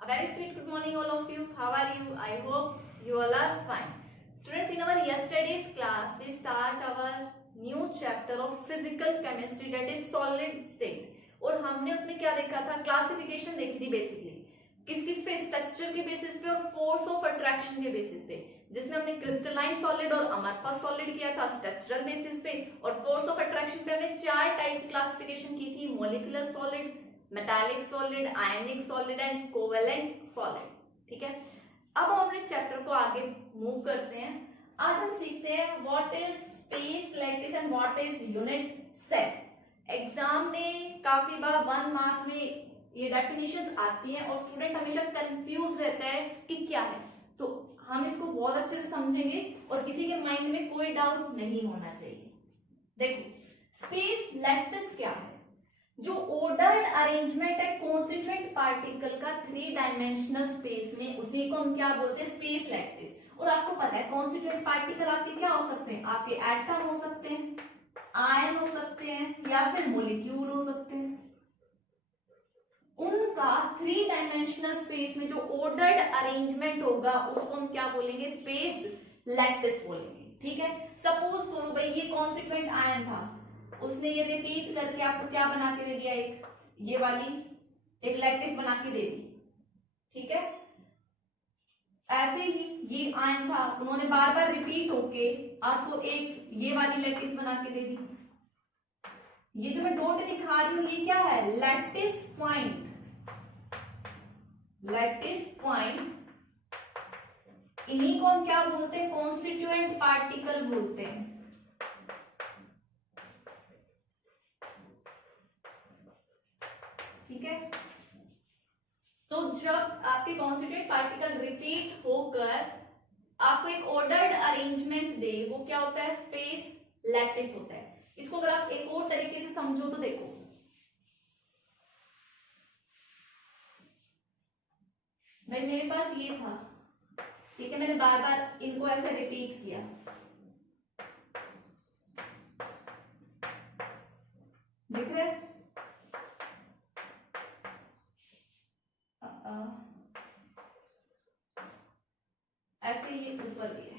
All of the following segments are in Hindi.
A very sweet good morning all of you. How are you? I hope you all are fine. Students, in our yesterday's class, we start our new chapter of physical chemistry, that is solid state. और हमने उसमें क्या देखा था? क्लासिफिकेशन देखी थी बेसिकली किस किस पे, स्ट्रक्चर के बेसिस पे और फोर्स ऑफ अट्रैक्शन के बेसिस पे, जिसमें हमने क्रिस्टलाइन सॉलिड और अमरफस सॉलिड किया था स्ट्रक्चरल बेसिस पे, और फोर्स ऑफ अट्रैक्शन पे हमने चार टाइप की क्लासिफिकेशन की थी, molecular solid, metallic solid, ionic solid and covalent solid. ठीक है, अब हम अपने चैप्टर को आगे मूव करते हैं। आज हम सीखते हैं what is space, lattice and what is unit cell. Exam में काफी बार 1 मार्क में ये डेफिनेशंस आती हैं और स्टूडेंट हमेशा कंफ्यूज रहता है कि क्या है, तो हम इसको बहुत अच्छे से समझेंगे और किसी के माइंड में कोई डाउट नहीं होना चाहिए। देखो, स्पेस लैटिस क्या है? जो ऑर्डर्ड अरेंजमेंट है कॉन्स्टिट्यूएंट पार्टिकल का 3 डायमेंशनल स्पेस में, उसी को हम क्या बोलते हैं? Space lattice. और आपको पता है कॉन्स्टिट्यूएंट पार्टिकल आपके क्या हो सकते हैं? आपके एटम हो सकते हैं, आयन हो सकते हैं, या फिर मॉलिक्यूल हो सकते हैं। उनका 3 डायमेंशनल स्पेस में जो ऑर्डर्ड अरेंजमेंट होगा उसको हम क्या बोलेंगे? स्पेस लैटिस बोलेंगे। ठीक है, सपोज करो भाई ये कॉन्स्टिट्यूएंट आयन था, उसने ये रिपीट करके आपको क्या बना के दे दिया? एक ये वाली एक लैटिस बना के दे दी। ठीक है, ऐसे ही ये आयन था, उन्होंने बार बार रिपीट होके आपको एक ये वाली लैटिस बना के दे दी। ये जो मैं डॉट दिखा रही हूं ये क्या है? Lattice point. लैटिस पॉइंट, इन्हीं को हम क्या बोलते हैं? कॉन्स्टिट्यूएंट पार्टिकल बोलते हैं। ठीक है, तो जब आपके कॉन्स्टिट्यूएंट पार्टिकल रिपीट होकर आपको एक ऑर्डर्ड अरेंजमेंट दे, वो क्या होता है? स्पेस लैटिस होता है। इसको अगर आप एक और तरीके से समझो तो देखो, भाई मेरे पास ये था, ठीक है, मैंने बार बार इनको ऐसे रिपीट किया, दिख रहा है? ऐसे ये ऊपर भी है।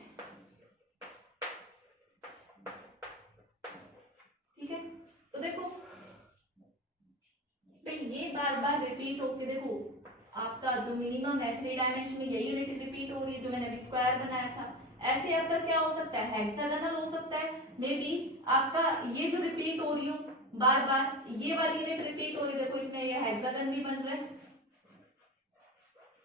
ठीक है, तो देखो भाई ये बार बार रिपीट होके देखो आपका जो मिनिमम है 3 डायमेंशन में यही यूनिट रिपीट हो रही है, जो मैंने अभी स्क्वायर बनाया था। ऐसे आपका क्या हो सकता है? हेक्सागोनल हो सकता है। मे बी आपका ये जो रिपीट हो रही हो बार बार, ये वाली यूनिट रिपीट हो रही है, देखो इसमें ये हेक्सागन भी बन रहा है,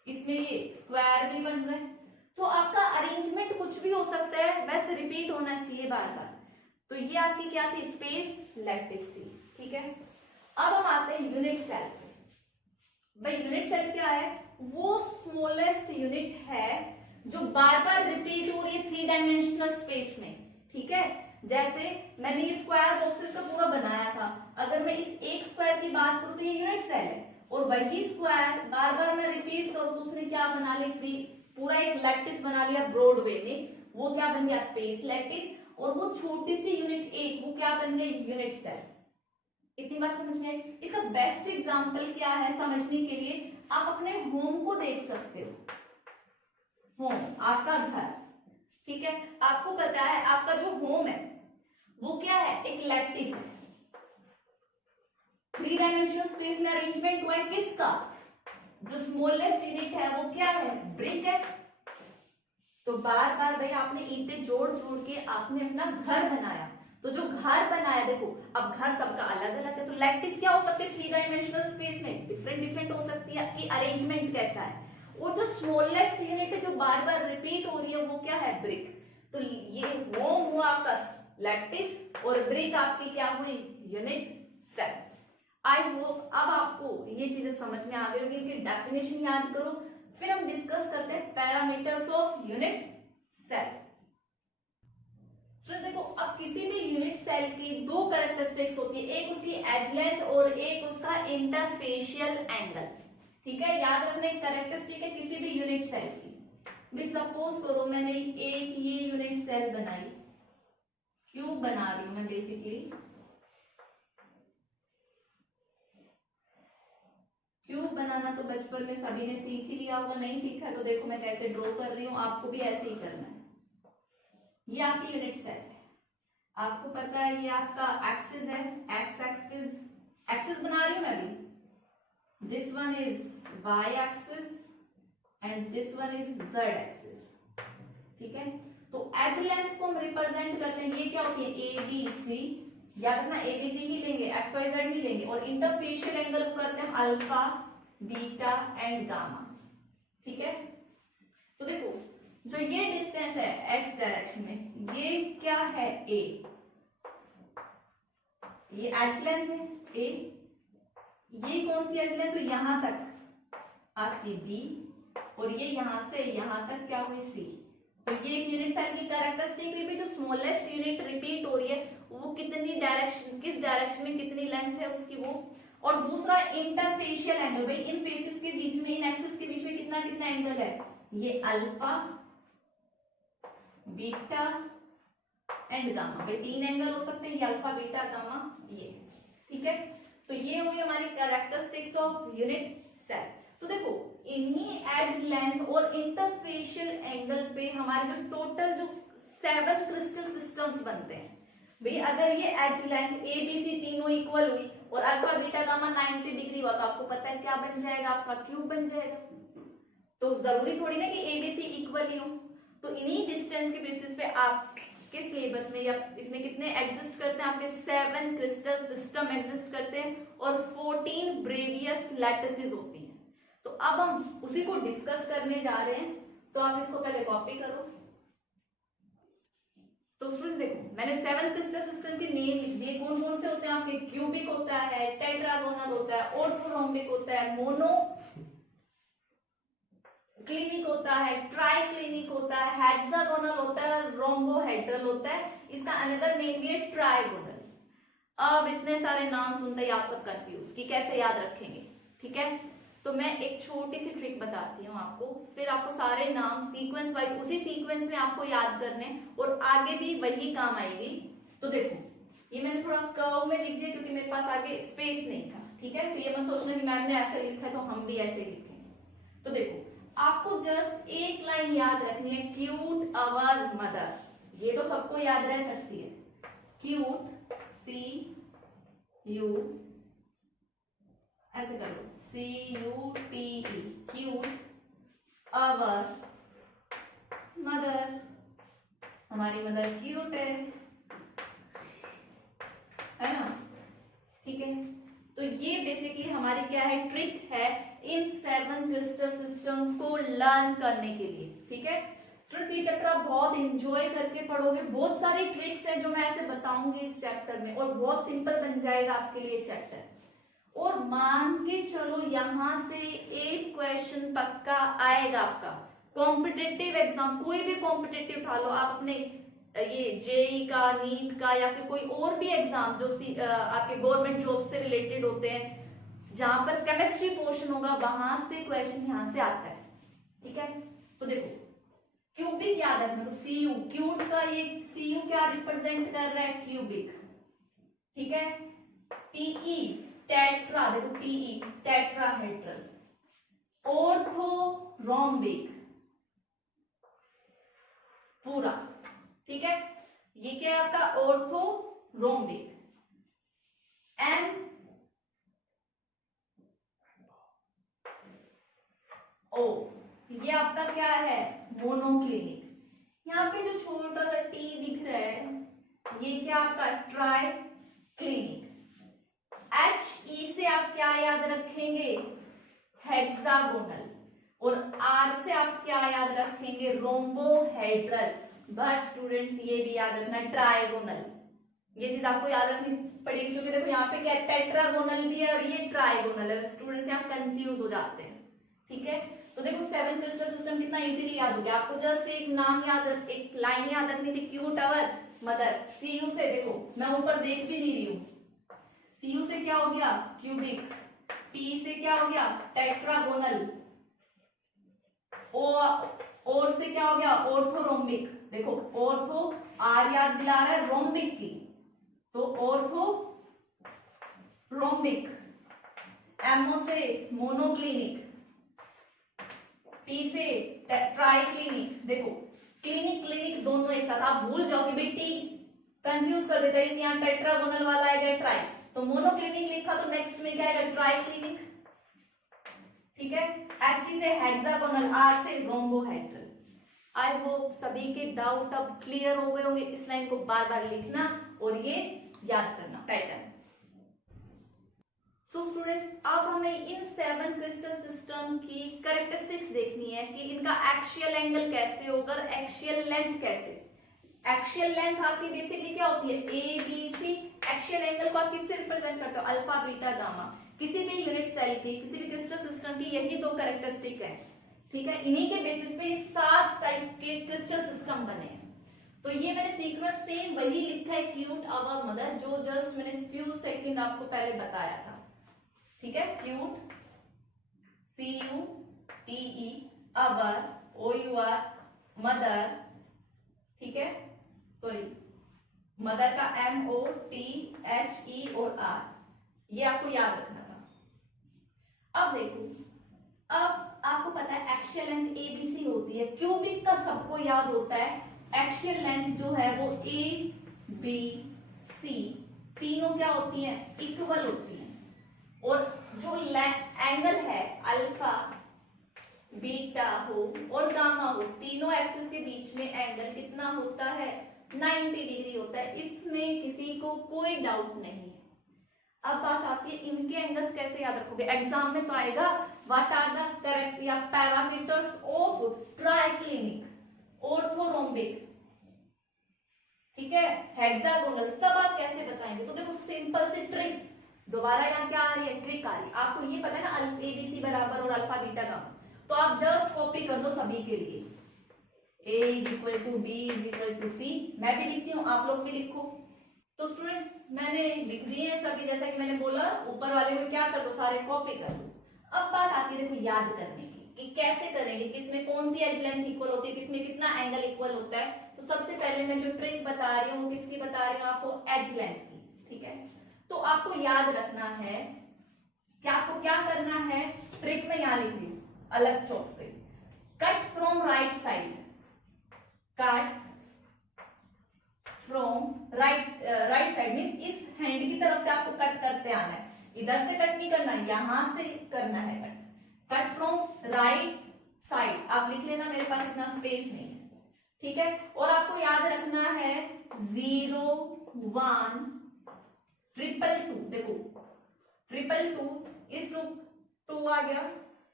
इसमें ये स्क्वायर भी बन रहा है। तो आपका अरेंजमेंट कुछ भी हो सकता है, वैसे रिपीट होना चाहिए बार बार। तो ये आपकी क्या थी? स्पेस लैटिस थी। ठीक है, अब हम आते हैं यूनिट सेल पे। भाई यूनिट सेल क्या है? वो स्मॉलेस्ट यूनिट है जो बार बार रिपीट हो रही है 3 डायमेंशनल स्पेस में। ठीक है, जैसे मैंने ये स्क्वायर बॉक्सेस का पूरा बनाया था, अगर मैं इस एक स्क्वायर की बात करूं तो ये यूनिट सेल है, और वही स्क्वायर बार बार मैं रिपीट करूं तो उसने क्या बना ली? पूरा एक लैटिस बना लिया ब्रॉड वे में, वो क्या बन गया? Space lattice. और वो छोटी सी यूनिट एक, वो क्या बन गई? Unit cell. इतनी बात समझ में आई? इसका बेस्ट एग्जांपल क्या है समझने के लिए? आप अपने होम को देख सकते हो। होम, आपका घर। ठीक है, आपको पता है आपका जो होम है वो क्या है? एक लैटिस है। 3 डायमेंशनल स्पेस में अरेंजमेंट हुआ है किसका? जो स्मॉलेस्ट यूनिट है वो क्या है? ब्रिक है। तो बार बार भाई आपने ईंटें जोड़ जोड़ के आपने अपना घर बनाया, तो जो घर बनाया, देखो अब घर सबका अलग अलग है, तो लैटिस क्या हो सकती है? 3 डायमेंशनल स्पेस में डिफरेंट डिफरेंट हो सकती है कि अरेंजमेंट कैसा है। और जो स्मॉलेस्ट यूनिट है जो बार बार रिपीट हो रही है वो क्या है? ब्रिक। तो ये होम हुआ आपका लैटिस और ब्रिक आपकी क्या हुई? Unit cell. आई होप अब आपको ये चीजें समझ में आ गई होगी। इनकी डेफिनेशन याद करो, फिर हम डिस्कस करते हैं parameters of unit cell. Student देखो, अब किसी भी यूनिट सेल की 2 कैरेक्टरिस्टिक्स होती है, एक उसकी एज लेंथ और एक उसका इंटरफेशियल एंगल। ठीक है, याद रखना एक कैरेक्टरिस्टिक है किसी भी यूनिट सेल की। भी सपोज करो मैंने एक ये यूनिट सेल बनाई, क्यूब बना रही हूं मैं बेसिकली, क्यूब बनाना तो बचपन में सभी ने सीख ही लिया होगा, नहीं सीखा तो देखो मैं कैसे ड्रॉ कर रही हूँ, आपको भी ऐसे ही करना है। ये आपकी यूनिट सेल है, आपको पता है ये आपका एक्सिस है, एक्स एक्सिस, एक्सिस बना रही हूँ मैं भी, this one is Y axis and this one is Z axis, ठीक है। तो एज लेंथ को हम रिप्रेजेंट करते हैं, ये क्या होती है ए बी सी, याद रखना ए बी सी ही लेंगे, एक्स वाई जेड नहीं लेंगे, और इंटरफेशियल एंगल को करते हैं अल्फा बीटा एंड गामा, ठीक है। तो देखो जो ये डिस्टेंस है एक्स डायरेक्शन में, ये क्या है ए, ये एच लेंथ है ए, ये कौन सी एच लेंथ, तो यहां तक आपकी बी, और ये यहां से यहां तक क्या हुई सी। तो ये एक यूनिट सेल की कैरेक्टरिस्टिक हुई, जो स्मॉलेस्ट यूनिट रिपीट हो रही है वो कितनी डायरेक्शन, किस डायरेक्शन में कितनी लेंथ है उसकी वो। और दूसरा इंटरफेशियल एंगल, भाई इन फेसेस के बीच में, इन एक्सिस के बीच में कितना कितना एंगल है, ये अल्फा बीटा एंड गामा, भाई 3 एंगल हो सकते हैं, ये अल्फा बीटा गामा ये, ठीक है। तो ये हुई हमारी कैरेक्टरिस्टिक्स ऑफ यूनिट सेल। तो देखो इन्हीं एज लेंथ और इंटरफेशियल एंगल पे हमारे जो टोटल जो 7 क्रिस्टल सिस्टम्स बनते हैं, भाई अगर ये edge length A B C तीनों इक्वल हुई और अल्फा बीटा गामा 90 डिग्री हुआ, तो आपको पता है क्या बन जाएगा, आपका क्यूब बन जाएगा। तो जरूरी थोड़ी ना कि ए बी सी इक्वल ही हो। तो इन्हीं डिस्टेंस के बेसिस पे आप के सिलेबस में या इसमें कितने एग्जिस्ट करते हैं, आपके 7 क्रिस्टल सिस्टम एग्जिस्ट करते हैं और 14 ब्रेवियस लैटिसेस होती हैं। तो अब हम उसी को डिस्कस करने जा रहे हैं, तो आप इसको पहले कॉपी करो। तो स्टूडेंट देखो मैंने 7 क्रिस्टल सिस्टम के नेम लिख दिए, कौन कौन से होते हैं आपके, क्यूबिक होता है, टेट्रागोनल होता है, ऑर्थोरोम्बिक होता है, मोनो क्लिनिक होता है, ट्राई क्लिनिक होता है, हेक्सागोनल होता है, रोम्बोहेड्रल होता है, इसका अनदर नेम भी है ट्राइगोनल। अब इतने सारे नाम सुनते ही आप सब कंफ्यूज कि कैसे याद रखेंगे, ठीक है। तो मैं एक छोटी सी ट्रिक बताती हूँ आपको, फिर आपको सारे नाम सीक्वेंस वाइज उसी सीक्वेंस में आपको याद करने और आगे भी वही काम आएगी। तो देखो ये मैंने थोड़ा कर्व में लिख दिया क्योंकि मेरे पास आगे स्पेस नहीं था, ठीक है। तो ये मत सोचना कि मैम ने ऐसे लिखा है तो हम भी ऐसे लिखेंगे। तो देखो आपको जस्ट एक लाइन याद रखनी है, क्यूट अवर मदर, ये तो सबको याद रह सकती है, क्यूट सी यू, ऐसे कर लो CUTE, क्यूट अवर मदर, हमारी मदर क्यूट है ना, ठीक है। तो ये बेसिकली हमारी क्या है, ट्रिक है इन 7 क्रिस्टल सिस्टम्स को लर्न करने के लिए, ठीक है। स्टूडेंट्स ये चैप्टर आप बहुत एंजॉय करके पढ़ोगे, बहुत सारी ट्रिक्स हैं जो मैं ऐसे बताऊंगी इस चैप्टर में, और बहुत सिंपल बन जाएगा आपके लिए चैप्टर। और मान के चलो यहां से एक क्वेश्चन पक्का आएगा आपका, कॉम्पिटिटिव एग्जाम, कोई भी कॉम्पिटिटिव उठा लो आप, अपने ये जेई का, नीट का, या फिर कोई और भी एग्जाम जो आपके गवर्नमेंट जॉब से रिलेटेड होते हैं, जहां पर केमिस्ट्री पोर्शन होगा, वहां से क्वेश्चन यहां से आता है, ठीक है। तो देखो क्यूबिक याद रखना, तो सीयू, क्यूट का ये सीयू क्या रिप्रेजेंट कर रहा है, क्यूबिक, ठीक है। टीई टेट्रा, देखो टीई टेट्राहेड्रल, ऑर्थोरोम्बिक पूरा, ठीक है। ये क्या है आपका ऑर्थोरोम्बिक। एम ओ ये आपका क्या है, मोनोक्लिनिक। यहाँ पे जो छोटा सा टी दिख रहा है ये क्या आपका ट्राई क्लिनिक। एच ई से आप क्या याद रखेंगे, हेक्सागोनल, और आर से आप क्या याद रखेंगे, रोम्बोहेड्रल। बट स्टूडेंट्स ये भी याद रखना ट्राइगोनल, ये चीज आपको याद रखनी पड़ेगी क्योंकि देखो यहाँ पे क्या टेट्रागोनल भी है और ये ट्राइगोनल है, स्टूडेंट्स यहाँ कंफ्यूज हो जाते हैं, ठीक है। तो देखो 7 क्रिस्टल सिस्टम कितना इजीली याद हो गया आपको, जस्ट एक नाम याद रख, एक लाइन याद रखनी थी, क्यूट अवर मदर। सीयू से देखो मैं ऊपर देख भी नहीं रही हूँ, सीयू से क्या हो गया, क्यूबिक। टी से क्या हो गया, टेट्रागोनल। और से क्या हो गया, ऑर्थोरोम्बिक। देखो ऑर्थो आर याद दिला रहा है रोम्बिक की, तो ऑर्थो रोम्बिक। एमओ से मोनोक्लिनिक, टी से ट्राइक्लिनिक। देखो क्लिनिक क्लिनिक दोनों एक साथ, आप भूल जाओ कि भाई टी कंफ्यूज कर देता है, यहाँ टेट्रागोनल वाला आएगा ट्राई, तो मोनोक्लिनिक लिखा तो नेक्स्ट में क्या आएगा ट्राइक्लिनिक। ठीक है, एच से हेक्सागोनल, आर से रोम्बोहेड्रल। आई होप सभी के डाउट अब क्लियर हो गए होंगे। इस लाइन को बार बार लिखना और ये याद करना पैटर्न। सो स्टूडेंट्स, अब हमें इन 7 क्रिस्टल सिस्टम की कैरेक्टरिस्टिक्स देखनी है कि इनका एक्सियल एंगल कैसे होगा, एक्सियल लेंथ कैसे। एक्सियल लेंथ आपकी बेसिकली क्या होती है, A B C. Axial angle को आप किससे रिप्रेजेंट करते हो, अल्फा बीटा गामा। किसी भी यूनिट सेल की, किसी भी क्रिस्टल सिस्टम की यही 2 कैरेक्टरिस्टिक है। ठीक है, इन्हीं के बेसिस पे 7 टाइप के क्रिस्टल सिस्टम बने हैं। तो ये मैंने सीक्वेंस सेम वही लिखा है, क्यूट आवर मदर, जो जस्ट मैंने फ्यू सेकंड आपको पहले बताया था। ठीक है, cute CUTE, our OUR, mother. ठीक है, सॉरी मदर का MOTHE और R, ये आपको याद रखना था। अब देखो, अब आपको पता है एक्सियल लेंथ ABC होती है, क्यूबिक का सबको याद होता है। एक्सियल लेंथ जो है वो ABC तीनों क्या होती हैं, इक्वल होती हैं। और जो एंगल है अल्फा बीटा हो और गामा हो, तीनों एक्सिस के बीच में एंगल कितना होता है, 90 डिग्री होता है। इसमें किसी को कोई डाउट नहीं है। अब बात आती है इनके एंगल्स कैसे याद रखोगे, एग्जाम में तो आएगा व्हाट आर द करेक्ट या पैरामीटर्स ऑफ ट्राइक्लिनिक ऑर्थोरोम्बिक, ठीक है, हेक्सागोनल, तब आप कैसे बताएंगे। तो देखो सिंपल से ट्रिक, दोबारा यहाँ क्या आ रही है, ट्रिक आ रही है। आपको ये पता है ना ABC बराबर और अल्फा बीटा गामा, तो आप जस्ट कॉपी कर दो सभी के लिए, A = B = C। मैं भी लिखती हूँ, आप लोग भी लिखो। तो स्टूडेंट्स मैंने लिख दिए हैं सभी, जैसा कि मैंने बोला ऊपर वाले में क्या कर दो, सारे कॉपी कर दो। अब बात आती है देखो याद करने की कि कैसे करेंगे, किसमें कौन सी एज लेंथ इक्वल होती है, किसमें कितना एंगल इक्वल होता है। तो सबसे पहले मैं जो ट्रिक बता रही हूँ किसकी बता रही हूँ आपको, एज लेंथ की। ठीक है, तो आपको याद रखना है कि आपको क्या करना है, ट्रिक में यहाँ लिख दी अलग चौक से, cut from right side, cut from right side means इस हैंड की तरफ से आपको कट करते आना है, इधर से कट नहीं करना, यहां से करना है cut. Cut from right side, आप लिख लेना, मेरे पास इतना स्पेस नहीं है। ठीक है, और आपको याद रखना है 0 1 2 देखो 2 इस 2 आ गया,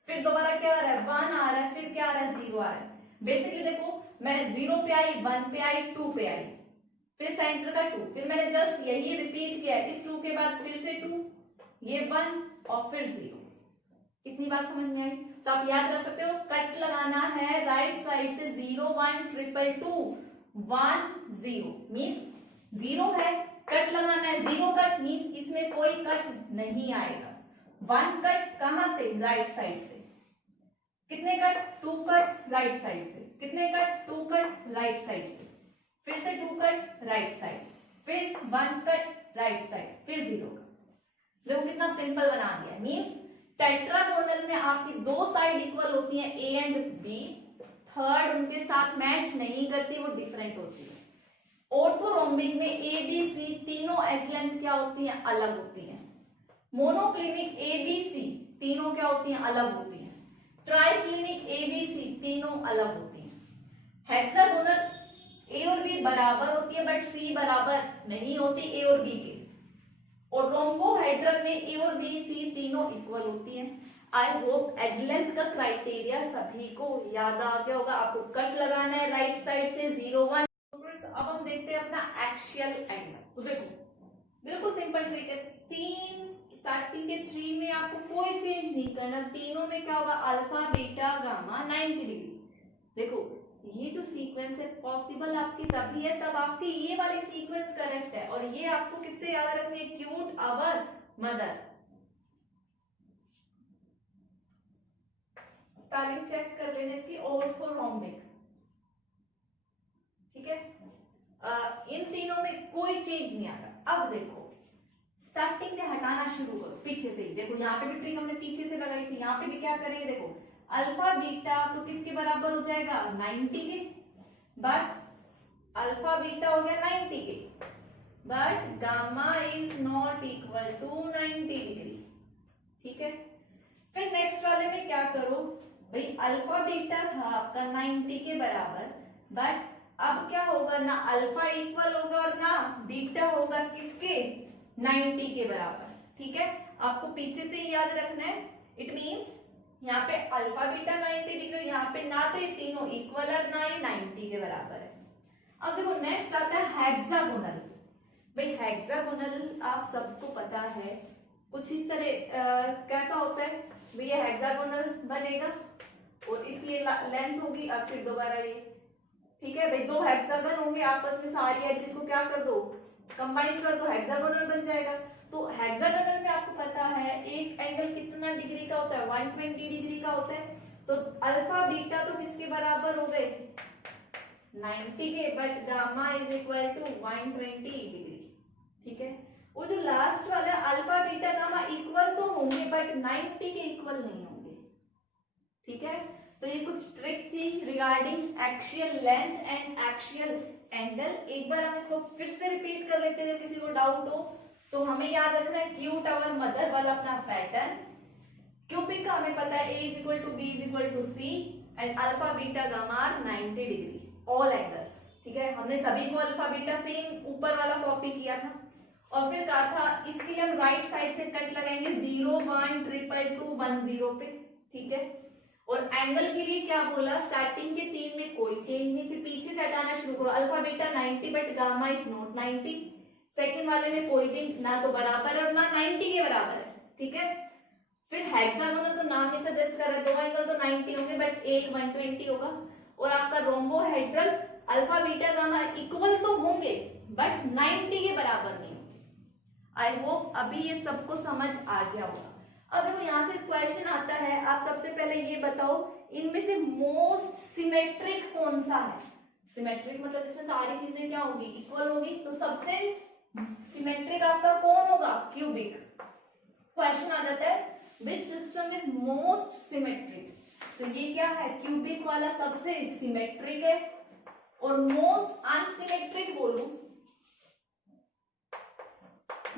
फिर दोबारा क्या आ रहा है, 1 आ रहा है, फिर क्या आ रहा है, 0 आ रहा है। बेसिकली देखो मैं 0 पे आई, 1 पे आई, 2 पे आई, फिर सेंटर का 2, फिर मैंने जस्ट यही रिपीट किया, इस 2 के बाद फिर से 2, ये 1 और फिर 0। कितनी बात समझ में आई। तो आप याद रख सकते हो, कट लगाना है राइट साइड से 0 1 2 1 0 मीन्स 0 है, कट लगाना है 0 कट मीन्स इसमें कोई कट नहीं आएगा। 1 कट कहां से, राइट साइड से, कितने कट, 2 कट राइट साइड से, कितने कट, 2 कट राइट साइड से, फिर से 2 कट राइट साइड, फिर 1 कट राइट साइड, फिर 0 कट। देखो कितना सिंपल बना दिया। मींस टेट्रागोनल में आपकी 2 साइड इक्वल होती हैं, ए एंड बी, थर्ड उनके साथ मैच नहीं करती, वो डिफरेंट होती है। ऑर्थोरोम्बिक में ए बी सी तीनों एज लेंथ क्या होती हैं, अलग होती हैं। मोनोक्लिनिक ए बी सी तीनों क्या होती हैं, अलग होती हैं। ट्राइक्लिनिक ए बी सी तीनों अलग होती हैं। हेक्सागोनल ए और बी बराबर होती है बट सी बराबर नहीं होती ए और बी के। और रोम्बोहेड्रल में ए और बी सी तीनों इक्वल होती हैं। आई होप एज लेंथ का क्राइटेरिया सभी को याद आ गया होगा। आपको कट लगाना है राइट साइड से 0 1। अब हम देखते हैं अपना एक्सियल एंगल। तो देखो बिल्कुल सिंपल ट्रिक है, 3 स्टार्टिंग के 3 में आपको कोई चेंज नहीं करना, तीनों में क्या होगा, अल्फा बीटा गामा 90 डिग्री। देखो ये जो सीक्वेंस है पॉसिबल आपकी तभी है तब आपकी ये वाली सीक्वेंस करेक्ट है। और ये आपको किससे याद रखनी है, cute our mother. Spelling check कर लेने इसकी, ऑर्थोरोम्बिक। ठीक है, इन तीनों में कोई चेंज नहीं आएगा। अब देखो स्टार्टिंग से हटाना शुरू करो, पीछे से ही। देखो यहाँ पे भी ट्रिक हमने पीछे से लगाई थी, यहाँ पे भी क्या करेंगे, देखो अल्फा बीटा तो किसके बराबर हो जाएगा, 90 के, बट अल्फा बीटा हो गया 90 के, but gamma is not equal to 90 degree. ठीक है, फिर नेक्स्ट वाले में क्या करो भाई, अल्फा बीटा था आपका 90 के बराबर, बट अब क्या होगा ना, अल्फा इक्वल होगा और ना बीटा होगा किसके, 90 के बराबर। ठीक है, आपको पीछे से ही याद रखना है। इट मींस यहाँ पे अल्फा बीटा 90 डिग्री, यहाँ पे ना तो ये तीनों इक्वल है ना ये 90 के बराबर है। अब देखो नेक्स्ट आता है हेक्सागोनल। भाई हेक्सागोनल आप सबको पता है कुछ इस तरह कैसा होता है, ये हेक्सागोनल बनेगा और इसकी लेंथ होगी, अब फिर दोबारा ये। ठीक है भाई, दो हेक्सागन होंगे आपस में, सारी एजेस को क्या कर दो, कंबाइन कर दो, हेक्सागोनल बन जाएगा। तो हेक्सागोनल में आपको पता है एक एंगल कितना डिग्री का होता है, 120 डिग्री का होता है। तो अल्फा बीटा तो किसके बराबर हो गए, 90 के, but gamma is equal to 120 degree. ठीक है, वो जो लास्ट वाला अल्फा बीटा गामा इक्वल तो होंगे बट 90 के इक्वल नहीं होंगे। ठीक है, तो ये कुछ ट्रिक थी regarding axial length and axial angle. एक बार हम इसको फिर से रिपीट कर लेते हैं, किसी को डाउट हो तो हमें याद रखना है क्यू टावर मदर वाला अपना पैटर्न। क्यूबिक का हमें पता है a is equal to B is equal to C and alpha beta gamma are 90 degree all angles. ठीक है, हमने सभी को अल्फा बीटा सेम ऊपर वाला कॉपी किया था और फिर कहा था इसके लिए हम राइट साइड से कट लगाएंगे 0 1 ट्रिपल 2 1 0 पे। ठीक है, और एंगल के लिए क्या बोला, स्टार्टिंग के तीन में कोई चेंज नहीं, फिर पीछे से हटाना शुरू करो, alpha beta 90 but gamma is not 90। Second वाले में कोई भी ना तो बराबर है और ना 90 के बराबर है। ठीक है, फिर हेक्सागोनल तो नाम ही सजेस्ट कर रहा है, दो एंगल तो 90 होंगे बट एक 120 होगा, और आपका rhombohedral alpha beta gamma equal तो होंगे बट 90 के बराबर नहीं होंगे। आई होप अभी ये सबको समझ आ गया होगा। अब देखो यहाँ से क्वेश्चन आता है, आप सबसे पहले ये बताओ इनमें से मोस्ट सिमेट्रिक कौन सा है। सिमेट्रिक मतलब इसमें सारी चीजें क्या होगी, इक्वल होगी, तो सबसे सिमेट्रिक आपका कौन होगा, क्यूबिक। क्वेश्चन आ जाता है which system is most symmetric, तो ये क्या है, क्यूबिक वाला सबसे सिमेट्रिक है। और मोस्ट अनसिमेट्रिक बोलूं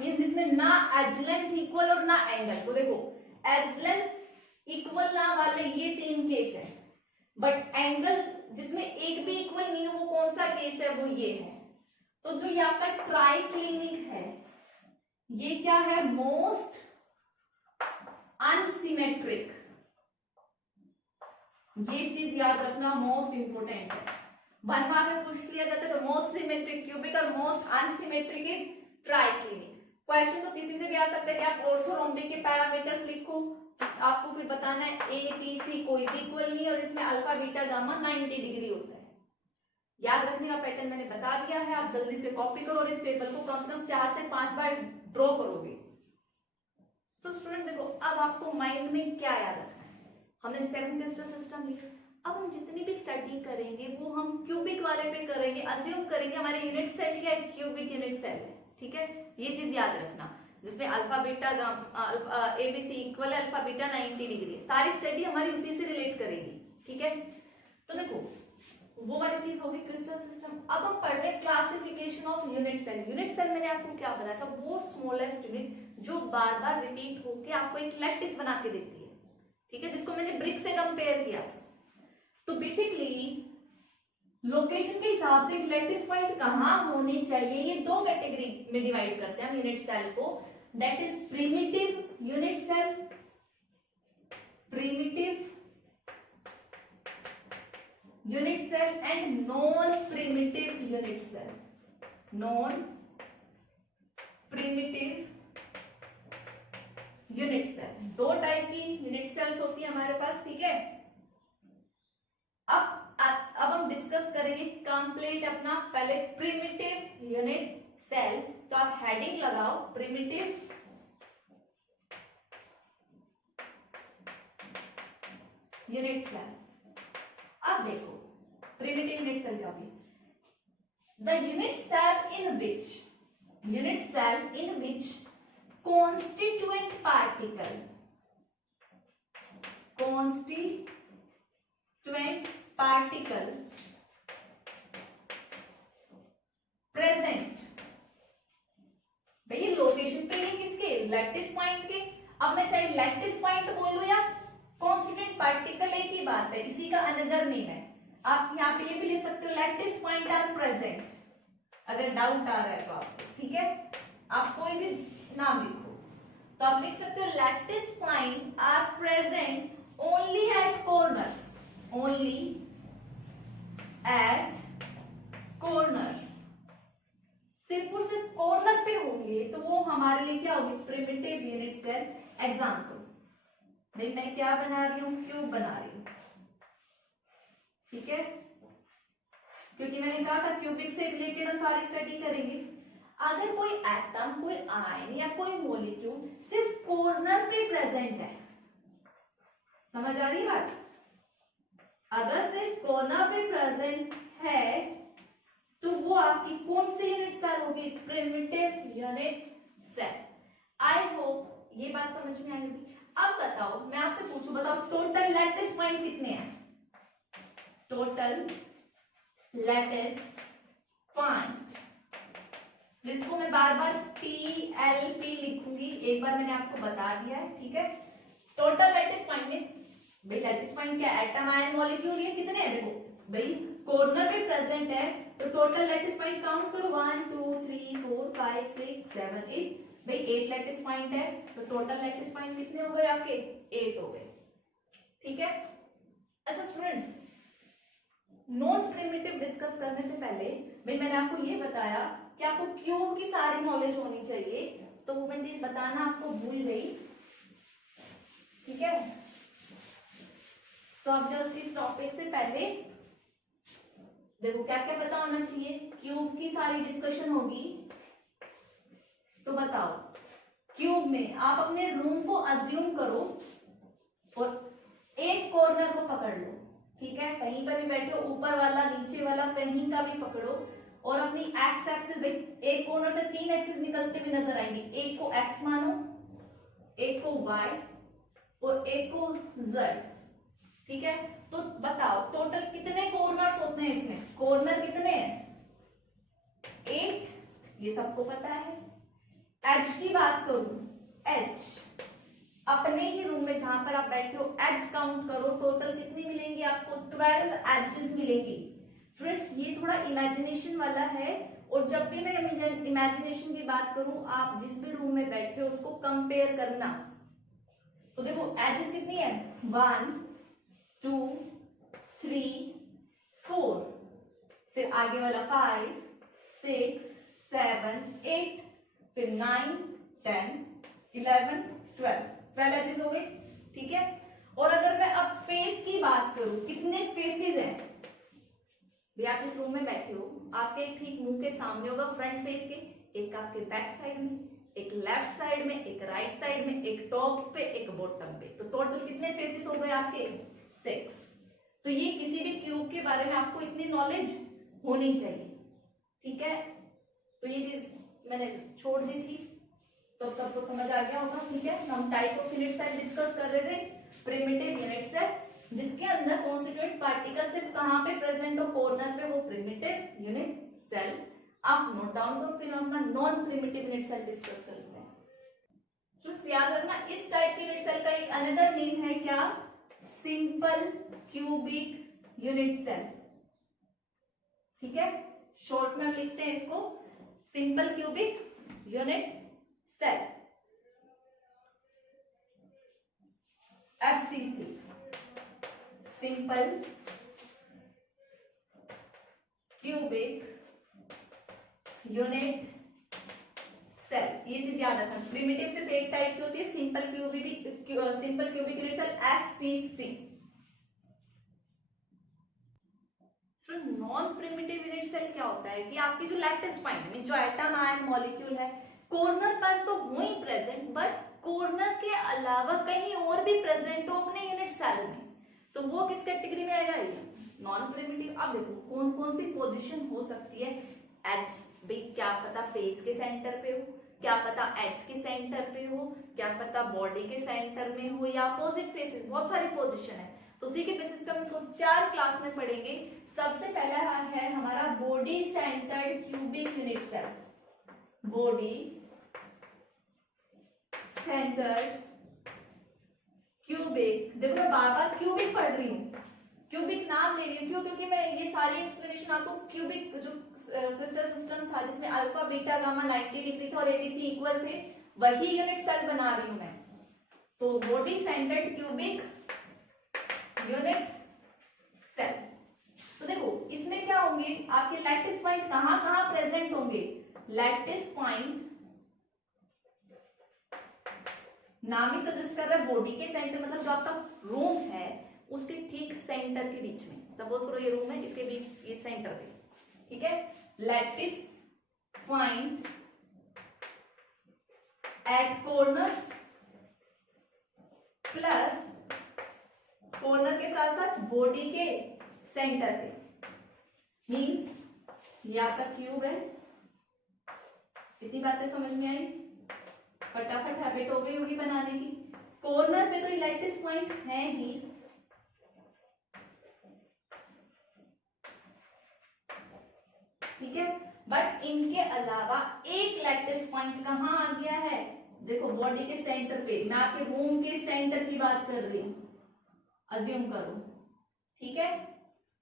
मींस इसमें ना एज लेंथ इक्वल और ना एंगल। तो देखो एज लेंथ इक्वल ना वाले ये तीन केस है, बट एंगल जिसमें एक भी इक्वल नहीं हो वो कौन सा केस है, वो ये है। तो जो ये आपका ट्राइक्लिनिक है ये क्या है, मोस्ट अनसिमेट्रिक। ये चीज याद रखना मोस्ट इंपोर्टेंट है, 1 मार्क में पूछ लिया जाता है। तो मोस्ट सिमेट्रिक क्यूबिक और most unsymmetric is triclinic. Question तो किसी से भी आ सकता है कि आप ऑर्थोरोम्बिक के पैरामीटर्स लिखो, आपको फिर बताना है ए बी सी कोई भी इक्वल नहीं और इसमें अल्फा बीटा गामा 90 डिग्री होता है। याद रखने का पैटर्न मैंने बता दिया है, आप जल्दी से कॉपी करो और इस टेबल को कम से कम 4 से 5 बार ड्रॉ करोगे। सो स्टूडेंट देखो अब आपको माइंड में क्या याद रखना है, हमने 7 क्रिस्टल सिस्टम लिखा, अब हम जितनी भी स्टडी करेंगे वो हम क्यूबिक वाले पे करेंगे, अज्यूम करेंगे हमारे यूनिट सेल क्या है, क्यूबिक यूनिट सेल है। ठीक है, ये चीज याद रखना, जिसमें alpha beta A B C equal है, अल्फा बीटा 90 डिग्री, सारी स्टडी हमारी उसी से रिलेट करेगी। ठीक है, तो देखो वो वाली चीज होगी क्रिस्टल सिस्टम। अब हम पढ़ रहे हैं classification of unit cell. Unit cell मैंने आपको क्या बताया था, वो स्मॉलेस्ट यूनिट जो बार बार रिपीट होके आपको एक लैटिस बना के देती है। ठीक है, जिसको मैंने ब्रिक से कंपेयर किया। तो बेसिकली लोकेशन के हिसाब से लैटिस पॉइंट कहां होने चाहिए, ये दो कैटेगरी में डिवाइड करते हैं हम यूनिट सेल को, that is primitive unit cell, primitive unit cell and non primitive unit cell, non primitive unit cell. दो टाइप की यूनिट सेल्स होती है हमारे पास। ठीक है, अब हम डिस्कस करेंगे कंप्लीट अपना पहले प्रिमिटिव यूनिट सेल। तो आप हेडिंग लगाओ प्रिमिटिव यूनिट सेल। अब देखो प्रिमिटिव यूनिट सेल क्या होगी, the unit cell in which constituent particle, constituent particle present, भैया लोकेशन पे नहीं, किसके, लैटिस पॉइंट के। अब मैं चाहे लैटिस पॉइंट बोलूं या कॉन्स्टिट्यूएंट पार्टिकल, एक ही बात है, इसी का अनदर नेम है। आप यहाँ पे ये भी लिख सकते हो लैटिस पॉइंट आर प्रेजेंट, अगर डाउट आ रहा है तो आपको, ठीक है। आप कोई भी नाम लिखो तो आप लिख सकते हो lattice point are present only at corners, only at corners, सिर्फ और सिर्फ कॉर्नर पे होंगे तो वो हमारे लिए क्या होगी, प्रिमिटिव यूनिट सेल। एग्जाम्पल, भाई मैं क्या बना रही हूँ, क्यूब बना रही हूँ, ठीक है, क्योंकि मैंने कहा था क्यूबिक से रिलेटेड हम सारी स्टडी करेंगे। अगर कोई एटम, कोई आयन या कोई मॉलिक्यूल सिर्फ कॉर्नर पे प्रेजेंट है, समझ आ रही बात, अगर सिर्फ कॉर्नर पे प्रेजेंट है तो वो आपकी कौन सी यूनिट सेल होगी, primitive unit cell. I hope ये बात समझ में आई होगी। अब बताओ, मैं आपसे पूछूं, बताओ टोटल लैटिस पॉइंट कितने हैं, टोटल लैटिस पॉइंट, जिसको मैं बार बार TLP लिखूंगी, एक बार मैंने आपको बता दिया है, ठीक है। टोटल लैटिस पॉइंट में, भाई लैटिस पॉइंट क्या, एटम, आयन, मॉलिक्यूल, ये कितने हैं, देखो भाई कॉर्नर पे प्रेजेंट है तो टोटल लैटिस पॉइंट काउंट करो, 1 2 3 4 5 6 7 8, भाई 8 लैटिस पॉइंट है तो टोटल लैटिस पॉइंट कितने हो गए आपके, 8 हो गए, ठीक है। अच्छा स्टूडेंट्स, नॉन प्रिमिटिव डिस्कस करने से पहले भाई मैंने आपको ये बताया कि आपको क्यूब की सारी नॉलेज होनी चाहिए, तो वो मैं चीज बताना आपको भूल गई, ठीक है। तो आप जस्ट इस टॉपिक से पहले देखो क्या क्या पता होना चाहिए, क्यूब की सारी डिस्कशन होगी, तो बताओ क्यूब में आप अपने रूम को अज्यूम करो और एक कॉर्नर को पकड़ लो, ठीक है, कहीं पर भी बैठे हो, ऊपर वाला, नीचे वाला, कहीं का भी पकड़ो, और अपनी एक्स एक्सिस, एक कॉर्नर से 3 एक्सिस निकलते हुए नजर आएंगे, एक को एक्स मानो, एक को वाई और एक को जेड, ठीक है। तो बताओ टोटल कितने कॉर्नर्स होते हैं इसमें, कॉर्नर कितने हैं, 8, ये सबको पता है। एज की बात करूं, एज अपने ही रूम में जहां पर आप बैठे हो एज काउंट करो, टोटल कितनी मिलेंगी आपको, 12 एजेस मिलेंगी। फ्रेंड्स ये थोड़ा इमेजिनेशन वाला है, और जब भी मैं इमेजिनेशन की बात करूं, आप जिस भी रूम में बैठे हो उसको कंपेयर करना, तो देखो एजेस कितनी है, 1 2 3 4, फिर आगे वाला 5 6 7 8, फिर 9 10 11 12 एजेस हो गई, ठीक है। और अगर मैं अब फेस की बात करूं, कितने फेसेस हैं, भी आप जिस रूम में बैठे हो आपके ठीक मुंह के सामने होगा फ्रंट फेस के, एक आपके बैक साइड में, एक लेफ्ट साइड में, एक राइट साइड में, एक टॉप पे, एक बॉटम पे, तो टोटल कितने फेसेस हो गए आपके, 6। तो ये किसी भी क्यूब के बारे में आपको इतनी नॉलेज होनी चाहिए, ठीक है। तो ये चीज मैंने छोड़ दी थी, तो सबको समझ आ गया होगा, ठीक है। हम type of unit cell discuss कर रहे थे, प्रिमिटिव यूनिट सेल, जिसके अंदर कॉन्स्टिट्यूएंट पार्टिकल सिर्फ कहां पे प्रेजेंट हो, कॉर्नर पे, वो प्रिमिटिव यूनिट सेल। आप नोट डाउन करो, फिर हम अपना non primitive unit cell discuss करते हैं। स्टूडेंट्स याद रखना, इस टाइप के यूनिट सेल का एक अनदर नेम है क्या, सिंपल क्यूबिक यूनिट सेल, ठीक है। शॉर्ट में हम लिखते हैं इसको simple cubic unit cell, SCC, simple cubic unit cell. ये चीज याद रखना, प्रिमिटिव सिर्फ एक टाइप की होती है, simple cubic unit cell SCC। Non primitive unit cell क्या होता है कि आपकी जो लैटिस पॉइंट में जो एटम, आयन, मॉलिक्यूल है, कॉर्नर पर तो हुई प्रेजेंट, बट कॉर्नर के अलावा कहीं और भी प्रेजेंट हो अपने यूनिट सेल में, तो वो किस कैटेगरी में आएगा, नॉन प्रिमिटिव। अब देखो कौन कौन सी पोजीशन हो सकती है, एज भी क्या पता फेस के सेंटर पे हो, क्या पता एच के सेंटर पे हो, क्या पता बॉडी के सेंटर में हो, या अपोजिट फेसेस, बहुत सारी पोजीशन है। तो उसी के बेसिस पे हम इसको 4 क्लास में पढ़ेंगे। सबसे पहला है हमारा body centred cubic unit cell. Body centred cubic, देखो मैं बार बार क्यूबिक पढ़ रही हूँ, क्यूबिक नाम ले रही हूँ, क्यों? क्योंकि मैं ये सारी एक्सप्लेनेशन आपको क्यूबिक जो क्रिस्टल सिस्टम था जिसमें अल्फा बीटा गामा 90 डिग्री था और एबीसी इक्वल थे, वही यूनिट सेल बना रही हूं मैं। तो body centred cubic unit cell. तो देखो इसमें क्या होंगे आपके लैटिस पॉइंट, कहां कहां प्रेजेंट होंगे? लैटिस पॉइंट नाम ही सजेस्ट कर रहा है बॉडी के सेंटर, मतलब जो आपका रूम है उसके ठीक सेंटर के बीच में। सपोज करो ये रूम है, इसके बीच ये सेंटर पे, ठीक है? Lattice point at corners plus corner के साथ साथ बॉडी के सेंटर पे, मींस ये आपका क्यूब है। इतनी बातें समझ में आई? फटाफट हैबिट हो गई होगी बनाने की। कॉर्नर पे तो ये लैटिस पॉइंट है ही, ठीक है, बट इनके अलावा एक लैटिस पॉइंट कहां आ गया है? देखो बॉडी के सेंटर पे, मैं आपके रूम के सेंटर की बात कर रही हूं, अज्यूम करो, ठीक है?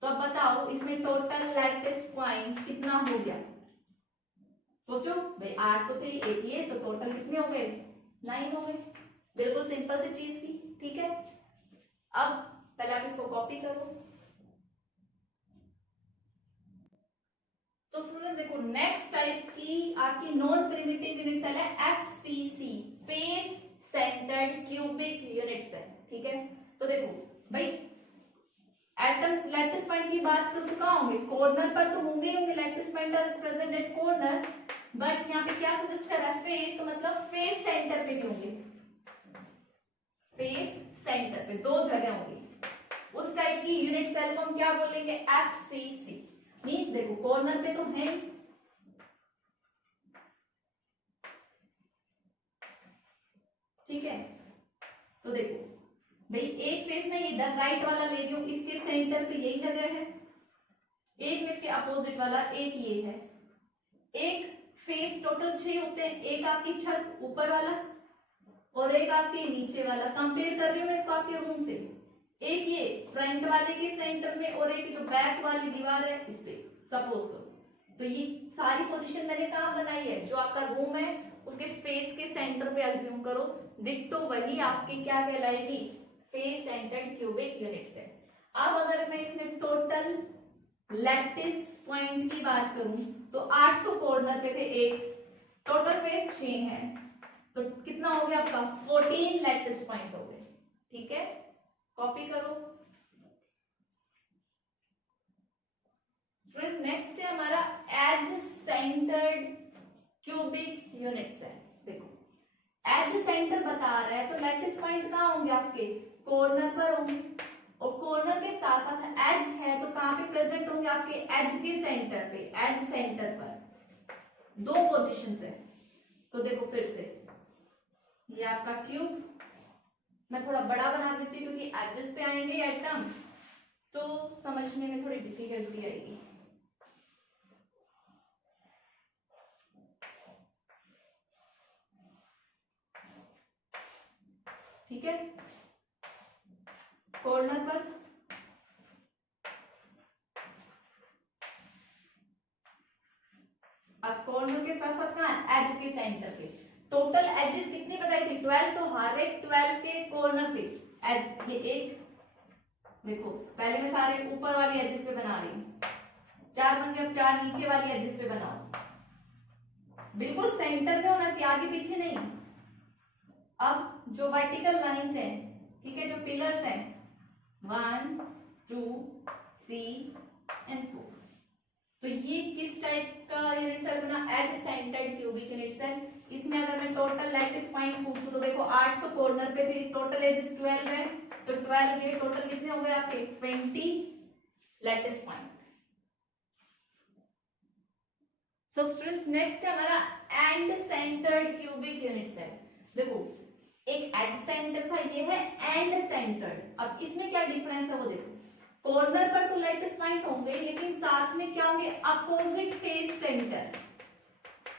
तो अब बताओ इसमें टोटल लैटिस पॉइंट कितना हो गया? सोचो भाई, 8 तो थे, एक ही है, तो टोटल कितने हो गए? 9 हो गए। बिल्कुल सिंपल सी चीज थी, ठीक है? अब पहले आप इसको कॉपी करो। सो स्टूडेंट देखो, नेक्स्ट टाइप की आपकी नॉन प्रिमिटिव यूनिट सेल है FCC, face centred cubic unit cell, ठीक है? तो देखो भाई, एटम्स लैटिस पॉइंट की बात करूं तो कहां होंगे? कॉर्नर पर तो होंगे होंगे, lattice point are present at corner, but यहाँ पे क्या सजेस्ट कर रहा है? फेस, तो मतलब फेस सेंटर पे भी होंगे, फेस सेंटर पे 2 जगह होंगी। उस टाइप की यूनिट सेल को हम क्या बोलेंगे? एफसीसी। मींस देखो कॉर्नर पे तो है, ठीक है? तो देखो भाई, एक फेस में इधर राइट वाला ले रही हूं, इसके सेंटर पे यही जगह है। एक में इसके अपोजिट वाला, एक ये है। एक फेस टोटल 6 होते हैं, एक आपकी छत ऊपर वाला और एक आपके नीचे वाला। कंपेयर कर रही हूं मैं इसको आपके रूम से। एक ये फ्रंट वाले के सेंटर में और एक जो बैक वाली दीवार है इस पे, सपोज करो। तो ये सारी पोजीशन मैंने कहां बनाई है? जो आपका रूम है उसके फेस के सेंटर पे अज्यूम करो। डिट्टो वही आपकी क्या कहलाएगी? Face centred cubic unit cell. अब अगर मैं इसमें टोटल लैटिस पॉइंट की बात करूं तो 8 तो कॉर्नर पे थे, एक टोटल फेस 6 है, तो कितना हो गया आपका? 14 लैटिस पॉइंट हो गए, ठीक है? कॉपी करो स्टूडेंट। नेक्स्ट है हमारा edge centred cubic unit cell. देखो एज सेंटर बता रहा है, तो लैटिस पॉइंट कहाँ होंगे आपके? कॉर्नर पर होंगे, और कॉर्नर के साथ साथ एज है तो कहां पे प्रेजेंट होंगे? आपके एज के सेंटर पे, एज सेंटर पर 2 पोजीशंस है। तो देखो फिर से ये आपका क्यूब, मैं थोड़ा बड़ा बना देती हूँ क्योंकि एजेस पे आएंगे एटम तो समझने में थोड़ी डिफिकल्टी आएगी। ठीक है, कॉर्नर पर अब कॉर्नर के साथ साथ कहां? एज के सेंटर पे। टोटल एजेस कितनी बताई थी? 12, तो हर एक 12 के कॉर्नर पे एज, ये एक, देखो पहले मैं सारे ऊपर वाली एजेस पे बना रही हूँ, 4 बन गए। अब 4 नीचे वाली एजेस पे बनाओ, बिल्कुल सेंटर में होना चाहिए, आगे पीछे नहीं। अब जो वर्टिकल लाइंस हैं, ठीक है, जो पिलर्स हैं 1 2 3 एंड 4, तो ये किस टाइप का यूनिट सेल बना? Edge centred cubic unit cell. इसमें अगर मैं टोटल लैटिस पॉइंट पूछूं तो देखो 8 तो कॉर्नर पे थे, टोटल एजेस 12 है, तो 12 ये टोटल कितने हो गए आपके? 20 lattice point. So students next है हमारा end centred cubic unit cell. देखो एक एज सेंटर था, ये है एंड सेंटर्ड। अब इसमें क्या डिफरेंस है वो देखो, कॉर्नर पर तो लैटिस पॉइंट होंगे लेकिन साथ में क्या होंगे, opposite face centre,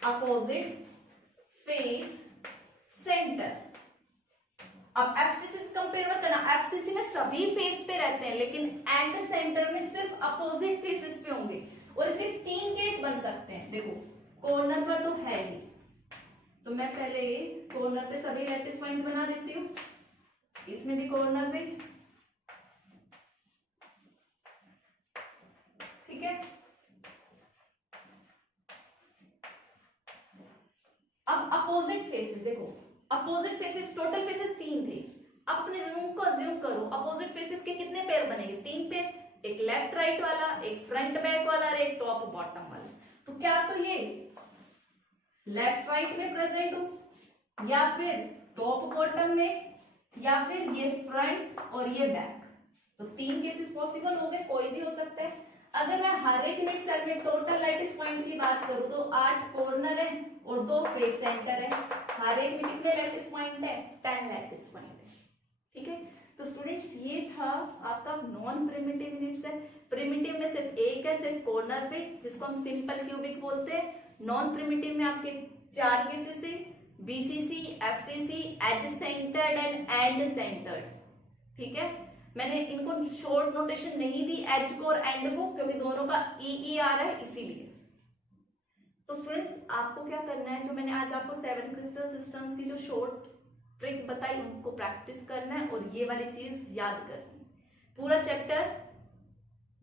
opposite face centre. अब एफसीसी से कंपेयर मत करना, एफसीसी में सभी फेस पे रहते हैं लेकिन एंड सेंटर में सिर्फ अपोजिट फेसेस पे होंगे। और इसके 3 केस बन सकते हैं। देखो कॉर्नर पर तो है ही, तो मैं पहले कॉर्नर पे सभी लैटिस पॉइंट बना देती हूँ, इसमें भी कॉर्नर पे, ठीक है। अब अपोजिट फेसेस देखो, अपोजिट फेसेस टोटल फेसेस 3 थे। अब अपने रूम को अज्यूम करो, अपोजिट फेसेस के कितने पेयर बनेंगे, 3 पेयर, एक लेफ्ट राइट वाला, एक फ्रंट बैक वाला और एक टॉप बॉटम वाला। तो क्या तो ये लेफ्ट राइट में प्रेजेंट हो, या फिर टॉप बॉटम में, या फिर ये फ्रंट और ये बैक। तो 3 केसेस पॉसिबल हो गए, कोई भी हो सकता है। अगर मैं हर एक यूनिट सेल में टोटल लैटिस पॉइंट की बात करूं तो 8 कॉर्नर है और 2 फेस सेंटर है। हर एक में कितने लैटिस पॉइंट है, 10 लैटिस पॉइंट है, ठीक है। तो स्टूडेंट्स ये था आपका non primitive unit cell. Primitive में सिर्फ एक है, सिर्फ कॉर्नर पे, जिसको हम सिंपल क्यूबिक बोलते हैं। नॉन प्रिमिटिव में आपके 4 केसेस है, BCC, FCC, edge centred and centred, ठीक है। मैंने इनको शॉर्ट नोटेशन नहीं दी एज को और एंड को, क्योंकि दोनों का ई आ रहा है इसीलिए। तो स्टूडेंट्स आपको क्या करना है, जो मैंने आज आपको 7 क्रिस्टल सिस्टम्स की जो शॉर्ट ट्रिक बताई उनको प्रैक्टिस करना है और ये वाली चीज याद करनी है। पूरा चैप्टर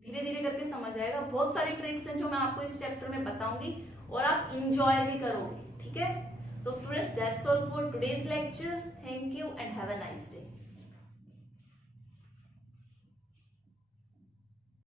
धीरे धीरे करके समझ आएगा। बहुत सारी ट्रिक्स हैं जो मैं आपको इस चैप्टर में बताऊंगी और आप इंजॉय भी करोगे, ठीक है। तो students that's all for today's lecture. Thank you and have a nice day.